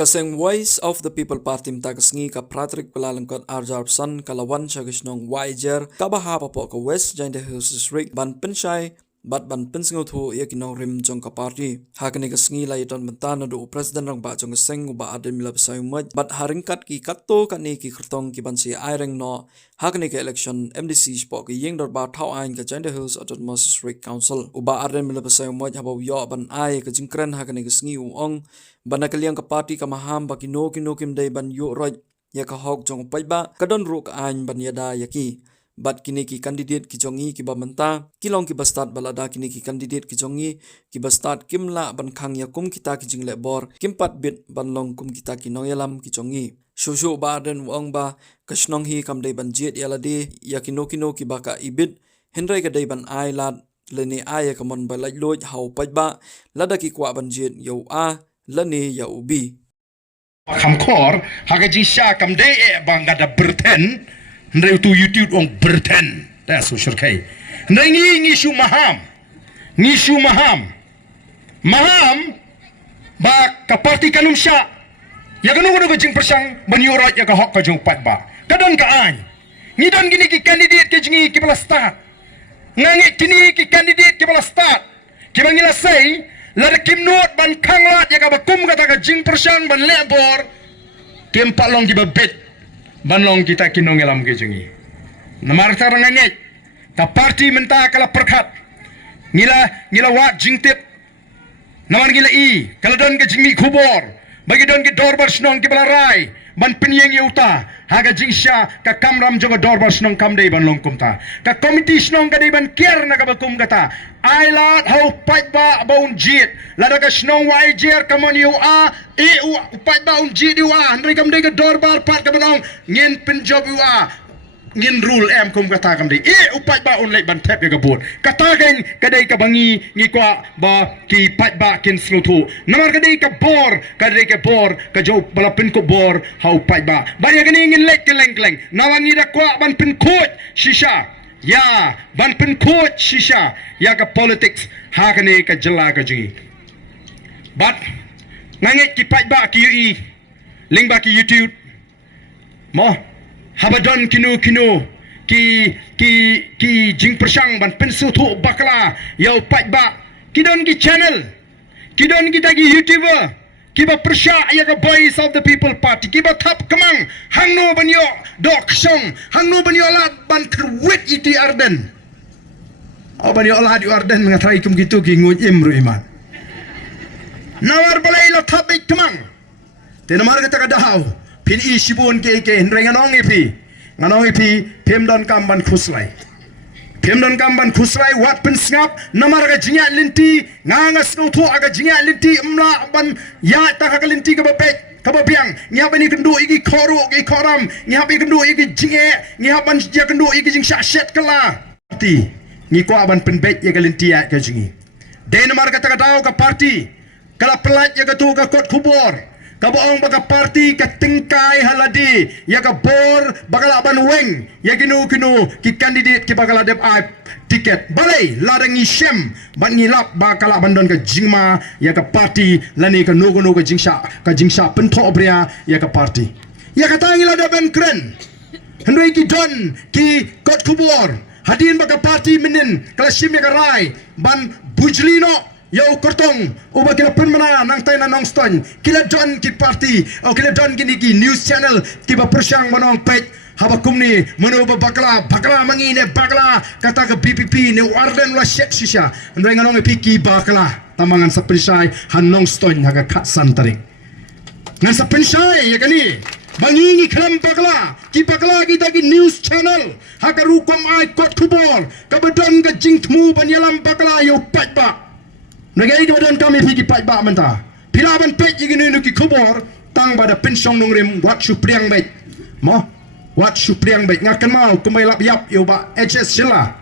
Kaseng Voice of the People Party mtagasngi ka Patrick Pelalangkot Arjarpsan kalawan chagisnong Wiger kabaha papo ka West Giant Hills District ban pensyai bat ban pensnguthu yakinong rim jong ka party hakani kasngi laiton mentana do president rang ba jong seng ba adem milab sayumaj bat haringkat ki katto kani ki krtong ki bansi aireng no hakani ka election MDC spok ki yeng dor ba thau ain ka Giant Hills Autonomous District Council uba adem milab sayumaj habaw yo ban ai ka jingkren hakani kasngi uong banakaliang ka party ka maham ba kino kim day ban yu roj ya ka hok jong paiba kadon ru ka ain ban yada yaki bat kini ki candidate ki jongi ki ba menta kilong ki bastat balada kini ki candidate ki jongi ki bastat kimla ban khang ya kum kita ki jingle bor kimpat bit ban long kum kita ki noyalam ki jongi shushu ba den wong ba kashnong hi kam day ban jet yalade ya kino ki ba ka ibit hendrai ka day ban ai lad leni ai ka mon ba lai loj hau paiba lada ki kwa ban jet yo a lani ya ubi Kamkor hagaji sha kamde bangga da berten ndai tu YouTube ong berten da so shirkai ndai ngi shu maham ba ka parti kanum sha ya ganu jing persang ban yurat ya ka hok ka jong pat ba kadon ka an ni don gini ki candidate ke jingi ki bala start ngangi kini ki candidate ki bala start ki bangila sei lada kim not ban kanglat ya ka bakum kata ka jing persang ban lebor kim palong ki babet ban long kita kinong elam ke jengi namar tarang ngait ka parti menta kala perkhat ngila wat jing tip namar ngila i kala don ke jingi khubor bagi don ke dorbar snong ki balarai ban penyeng yuta haga jingsha ka kamram jogo dorbar snong kamdei ban long kumta ka komiti snong ka dei ban kier na ka bakum kata ailat how fight ba baun jit lada ka snong wai jer kamon yu a e u fight ba un jit yu a handai kamdei ka dorbar pat ka banong ngin penjob yu a ngin rule em kum kata kamdei e u fight ba un lek ban tep ya ka bot kata gen kadai ka bangi ngi kwa ba ki fight ba kin slutu namar kadai ka bor ka jo bala pin ko bor how fight ba bari gani ngin lek keleng nawangi da kwa ban pin coach shisha ya ban pin coach shisha ya ka politics ha kani ka jala ka ji but nangit ki fight ba ki ui ling ba ki YouTube mo habadon kinu ki jing persang ban pensu tu bakla yau fight ba kidon ki channel kidon kita ki YouTuber kiba persya ya ka voice of the people party kiba thap kamang hangno banyo dok song hangno banyo lat ban terwit iti arden banyo lat yu arden ngatrai kum gitu ki ngun imru iman nawar balai la thap ik kamang tenamar kata kadahau pin isibun ke nrenganong ipi pemdon kamban khuslai wat pen snap namar ga jinga linti nganga sno tho aga jinga linti mla ban ya ta ka linti ka bapet ka babiang nya bani kendu igi khoru gi khoram nya bi kendu igi jinge nya ban ya kendu igi jing shat kala ti ni ko aban pen bet ya ka linti ya ka jingi de namar ka ta daw ka party kala pelat ya ka tu ka kot kubor kaboong baga party ka tingkai haladi ya ka bor bagala ban weng ya kinu ki candidate ki bagala dep ai tiket balai ladangi shem ban ngilap bakala bandon ka jingma ya ka party lani ka nogo ka jingsha pentho bria ya ka party ya ka tangi lada ban kren hendoi ki don ki kot kubor hadin baga party minin kala shim ya ka rai ban bujlino Yau kortong uba kila penmana nang tay na nong ston kila don ki party o kila don ki news channel kiba persyang manong page haba kumni mano ba bakla mangine bakla kata ke BPP ni warden la shek shisha ndre nganong piki bakla tamangan sa pensay hanong ston haga katsan tarik ngan sa pensay ya kani bangingi klam bakla kita ki news channel haga rukom ai kot kubor kabadon ga jingtmu banyalam bakla yo page ba Nagai di badan kami pergi pat ba menta. Pila ban pet igini nuki kubor tang pada pensong nungrim wat supriang baik. Wat supriang baik ngakan mau kembali lap yap yo ba HS sila.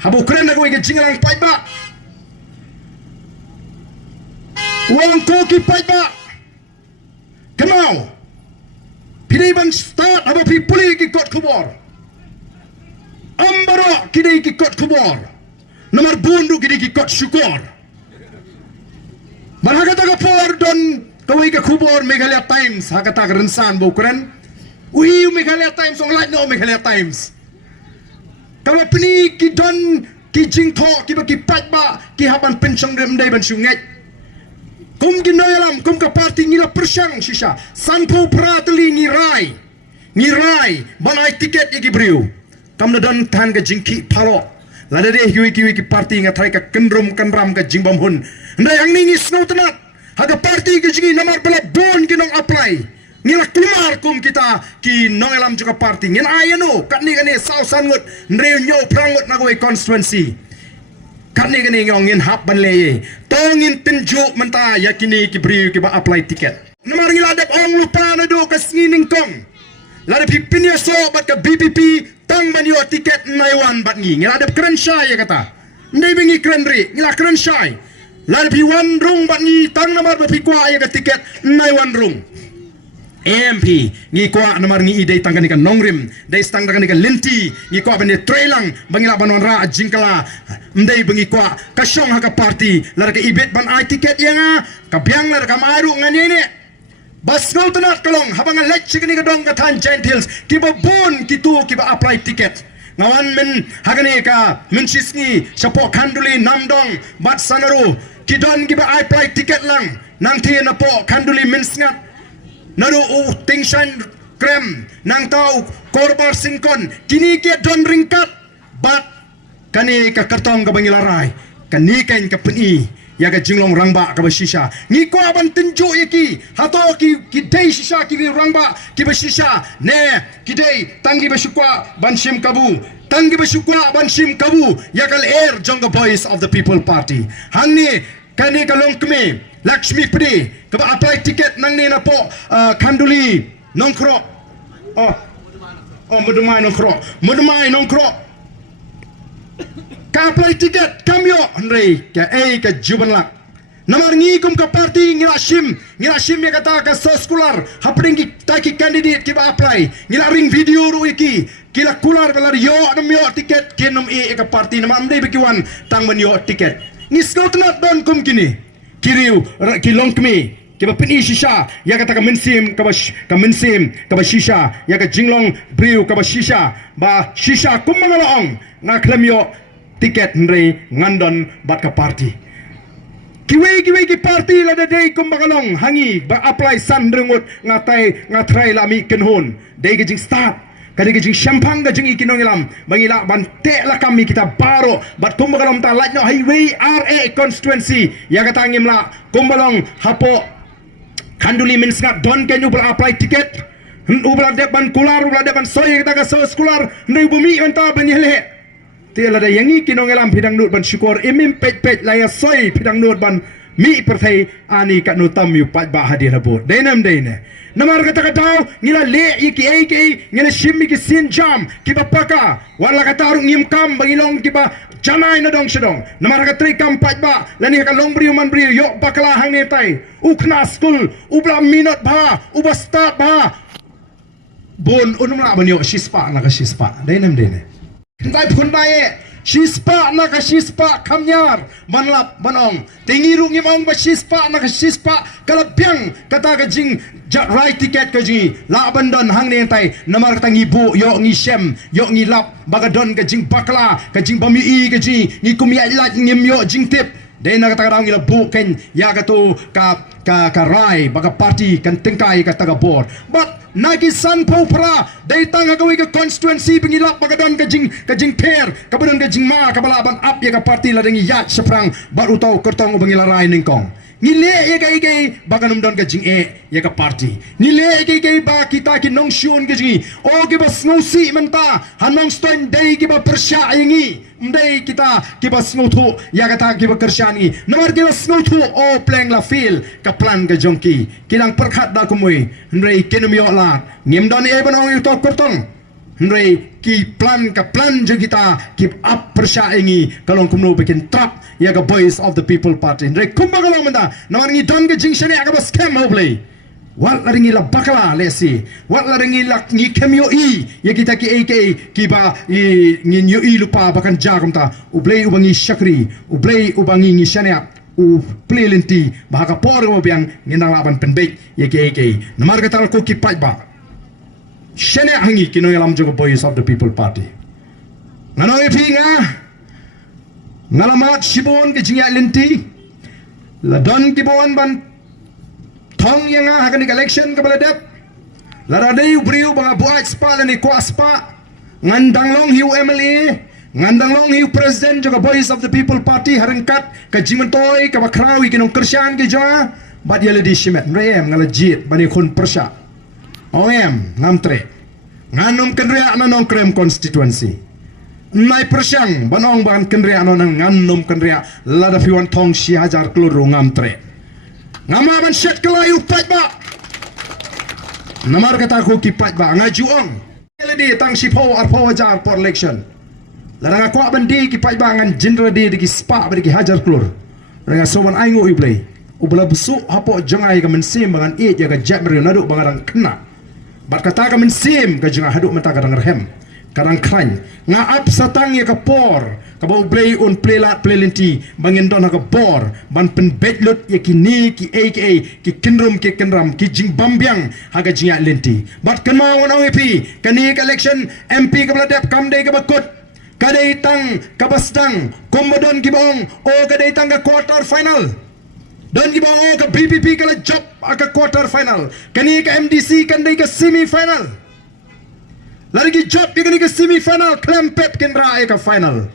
Habu keren aku igi jinglang pat ba. Wang koki pat ba. Kemau. Pila ban start habu puli igi kot kubor. Ambaro kini igi kot kubor. Nomor bundu kini igi kot syukur. Malagata ka por don kawai ka kubor Meghalaya Times hakata karensan bukuran ui Meghalaya Times ong light no Meghalaya Times kawa peni ki don ki jingtho ki ba ki patba ki haban penchong rem dai ban sungai kum ginoyalam kum ka parti ngila persyang shisha sanpo pratli ngirai banai tiket igi briu kam na don tan ka jingki palo lada de hiwi ki parti ngathai ka kanram ka jingbam hun ndai ang ni snow tanat haga parti ke jingi namar bala bon ki nong apply ngila keluar kum kita ki noelam juga parti ngin ayano katni kane sau sangut nreu nyo prangut nagoi constituency katni kane ngin hap ban leye tongin tinju menta yakini ki briu ki ba apply tiket namar ngila dap ong lupa na do ka sngining kong lada pipinya so bat ka BPP tang banyo tiket naiwan bat ngila dap keren syai ya kata ndai bengi keren ri ngila keren syai lada pi wan rung bat ngi tang namar ba pi kwa ya ka tiket naiwan rung MP ngi kwa namar ngi ide tangani kan nongrim dai stang tangani kan linti ngi kwa bende trailang bangila banon ra jingkala mdai bengi kwa ka syong ha ka party lar ka ibet ban ai tiket yanga ka biang lar ka maru ngani ne bas ngau tanat kalong habang lech chikini ka dong ka tan gentils ki ba bon ki tu ki ba apply tiket ngawan men hagani ka men sisngi sapo kanduli namdong bat sanaru ki don ki ba apply tiket lang nanti na po kanduli men sngat naru tingshan krem nang tau korbar singkon kini ke don ringkat bat kani ka kartong ka bangilarai kani kain ka peni ya ka jinglong rangba ka basisha ni ko aban tinjo yaki hato ki dei shisha ki rangba ki basisha ne ki dei tangi basukwa banshim kabu tangi basukwa banshim kabu ya kal air jonga voice of the people party hangni kani ka longkme Lakshmi Pdi keba apply tiket nang ni na po kanduli nongkro mudumai nongkro ka apply tiket kamyo ndrei ka ka jubanla namar ngi kum ka parti ngira shim ya kata ka soskular hapring ki taki candidate ki ba apply ngira ring video ru iki kila kular belar yo namyo tiket kenom ka parti namar ndai bekiwan tang menyo tiket ni scout not don kum kini kiriu kilong kmi kiba pini shisha ya kata ka mensim ka ba shisha ya ka jinglong briu ka ba shisha kumangalaong na klemyo tiket ndrei ngandon bat ka party kiwe ki party la de kumbangalong hangi ba apply san rengut ngatrai lami kenhon dei ke jing start kadi gijing champagne gijing ikinongilam bangila bante la kami kita baro bat kumbalong ta like no highway RA constituency ya katangim la kumbalong hapo kanduli minsngat don kenyu ber apply tiket ubla de ban kular ubla de ban soy kita ka so skular ndai bumi anta banyele tela da yangi kinongilam pidang nut ban syukur imim pej la ya soy pidang nut ban mi perthai ani ka nutam yu pat ba hadir rabut dainam daine namar kata katao ngila le iki ngila shimmi ki sin jam ki bapaka wala kata arung ngim kam bangilong ki ba janai na dong sedong namar kata tri kam pat ba lani ka long briu man briu yo bakala hang ne tai ukna school ubla minot ba uba start ba bon unum la banyo shispa na ka shispa dainam daine ndai phun bae shispa na ka shispa kamnyar manlap manong tingiru ngimong ba shispa na ka shispa kalapyang kata ka jing right ticket ka jing la bandon hang ne tai namar ka ngibu yo ngi shem yo ngi lap bagadon ka jing bakla ka jing bami ka jing ngi kumya lat ngim yo jing tip dai na kata ka ngila bu ken ya ka tu ka rai baga party kan tengkai ka taga bor but nagi san popra dai tanga gawi ka constituency bingilap bagadon ka jing pair kabadon ka jing ma kabalaban up ya ka party la dengi yat seprang baru tau kertong bangila rai ningkong ngile ya kai baganum don ka jing ya ka party ngile ya ba kita ki nong shun ka jing o ki bas ngosi menta hanong stoin dai ki ba persya yangi mdai kita ki bas ngotho ya kata ki ba kersyani nomor ki bas ngotho o pleng la feel ka plan ka jongki kilang perkhat da kumui ndrei kenumyo la ngim don banong yu to kertong ndrei ki plan je kita keep up persya ingi kalong kumno bikin trap ya ka voice of the people party ndrei kumba kalong menda namar ngi don ke jing shane aga bas scam hoblei wat la ringi la bakala lesi wat la ringi la ngi kemyo ya kita ki AK ki ba ngi nyo lupa bakan jagum ta ublei ubangi shakri ublei ubangi ngi shane plelenti bahaka por mo biang nginang laban penbek yeke namar katal ko kipat ba shene hangi kino yalam jogo Voice of the People Party ngano epi ngalamat sibon ke jingya lenti la don kibon ban thong yang hakan election ke baladep la radai briu ba buat spa ni ko aspa ngandang long hiu MLA ngandang long hiu president juga Voice of the People Party harengkat ke jimentoy ke bakrawi ke nong kersian ke jawa bad yale di shimet rem ngalajit bani khun persya OM ngamtre nganum kenria nanong krem constituency nai persyang banong ban kenria nanong nganum kenria lada fiwan thong si hajar keluru ngamtre ngama ban set kelayu pat ba namar kata ko kipat ba ngajuang yale di tang si pow arpo hajar for election larang aku bandi ki pai bangan jenera di spa bagi hajar kelur dengan soban aingo iblay ubala busuk hapo jangai ka mensim bangan e jaga jabri nadu bangarang kena bat kata ka mensim ka jangai haduk mata kadang rehem kadang kran nga ap satang ya ka por ka bau blay on playlat playlenti bangin don ka bor ban pen bedlut ya ki ni ki aka ki kinrum ki kinram ki jing bambyang haga jinga lenti bat kenmau on OEP kani election MP ka bladep kamde ka bakut kadai tang kabastang komodon gibong o kadai tang ka quarter final don gibong o ka BPP kala job ka quarter final kani ka MDC kandai ka semi final lagi job kani ka semi final klempet kenra ka final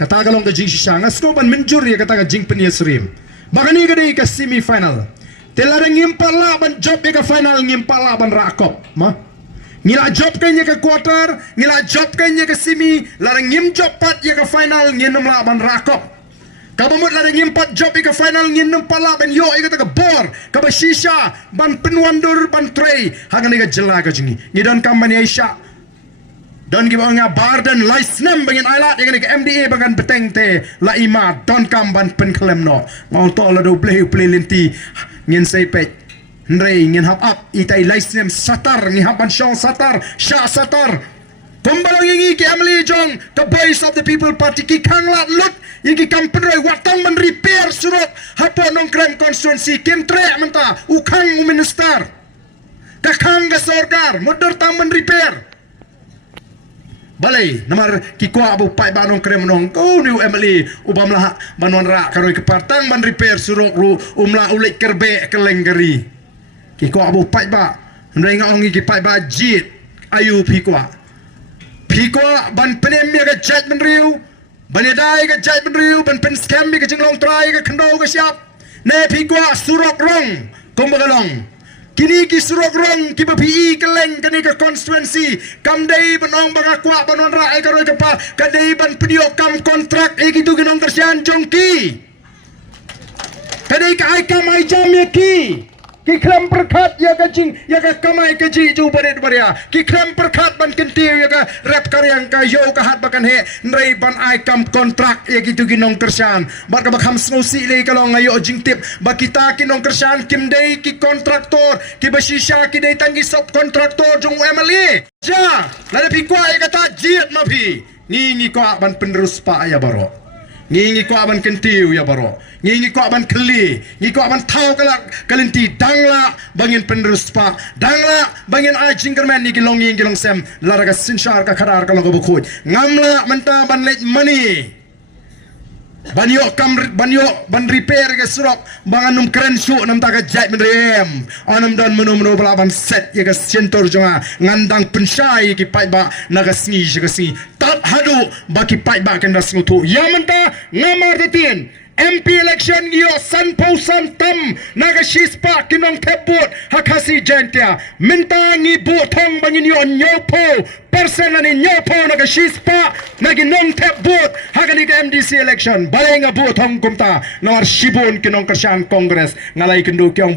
kata kalong ka jing sisanga skoban menjur ya kata ka jing peniasrim bagani kadai ka semi final telarang ngimpala ban job ka final ngimpala ban rakop ma ngila job kanya ke quarter ngila job kanya ke semi larang ngim job pat ya ke final nginum la ban rakop kabamut larang ngim pat job ya ke final nginum pala ban yo ya ke bor ka ba shisha ban penwandur ban tray hagan ga jela ka jingi ngidan kamani aisha don gi banga barden license bangin ailat ya ke MDA bangan beteng te la ima don kam ban pen klemno mau to la do play lenti ngin sei pet Nrei ngin hap up itai license satar ngi hapan syong satar sya satar kumbalang ingi ki amli jong the Voice of the People Party ki kanglat lut ingi kampenroi watang man repair surut hapo nong krem constituency kim tre menta ukang minister kakang ga sorgar modar tang man repair balai namar ki ko abu pai banong krem nong ko new MLA ubamlah banon ra karoi kepartang man repair suruk ru umla ulik kerbe kelenggeri ki ko abu pai ba ndai ngong ki pai ba jit ayu pi ko ban penem ya ga jat ben riu ban dai ga jat ben riu ban pen scam mi ga jinglong trai ga khndo ga siap ne pi ko surok rong kom bagalong kini ki surok rong ki ba pi keleng kani ka constituency kam dai banong banga kwa banon ra ai ka roi ka pa ka dai ban pedio kam kontrak e ki tu ginong tersian jongki kadai ka ai kam ai jam ya ki klam perkat ya ka jing ya ka kamai ka ji ju bare bare ki klam perkat ban kentiu ya ka rap karyang ka yo ka hat bakan he nrei ban ai kam kontrak ya ki tu ginong kersan bar ka bakham snosi le ka long ayo jing tip ba kita kinong kersan kim dei ki kontraktor ki basisha ki dei tangi sub kontraktor jong MLA ja la pi kwa ya ka ta jiet ma pi ni ko ban penerus pa ya baro ngingi ko aban kentiu ya baro ngingi ko aban keli ngi ko aban tau kalenti dangla bangin penerus pa dangla bangin ajing kermen ni gilong sem laraga sinshar ka kharar ka logo bukhut ngamla menta ban let money banyo ban repair ke surok banganum keren su nam ta ka jai men rem onam don menu balaban set ya ka sentor jonga ngandang pensyai ki pai ba naga sngi ka si tat hadu baki pai ba kan das ngutu ya menta ngamar detin MP election yo san pausan tam naga shispa kinong tebut hakasi jentia minta ngi butong bangin yo nyopo person ani nyopo naga shispa nagi nong tebut hakani ka MDC election balay nga butong kumta nawar shibun kinong kersan kongres ngalay kendo kyong